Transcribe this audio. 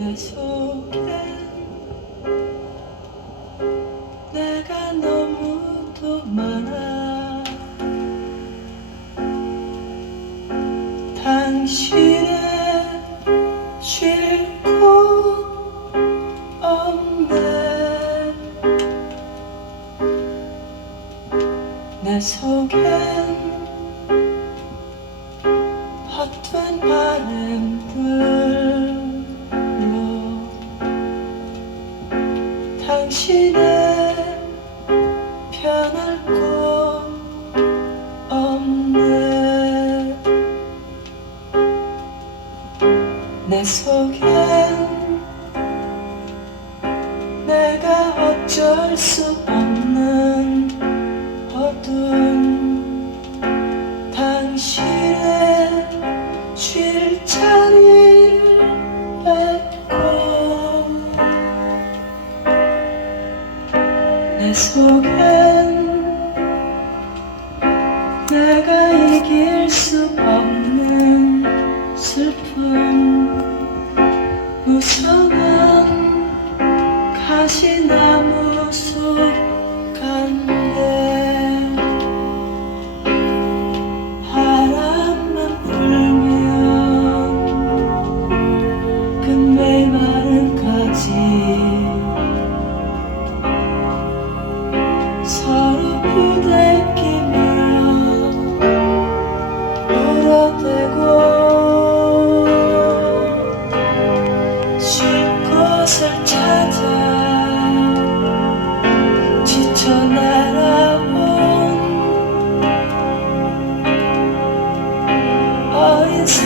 내 속엔 내가 너무도 많아. 당신의 쉴 곳 없네. 내 속엔 헛된 바람들 당신의 편할 곳 없네. 내 속엔 내가 어쩔 수 없는 어둠 내 속엔 내가 이길 수 없는 슬픔. 무성한 가시나무 숲 날아온 어린 새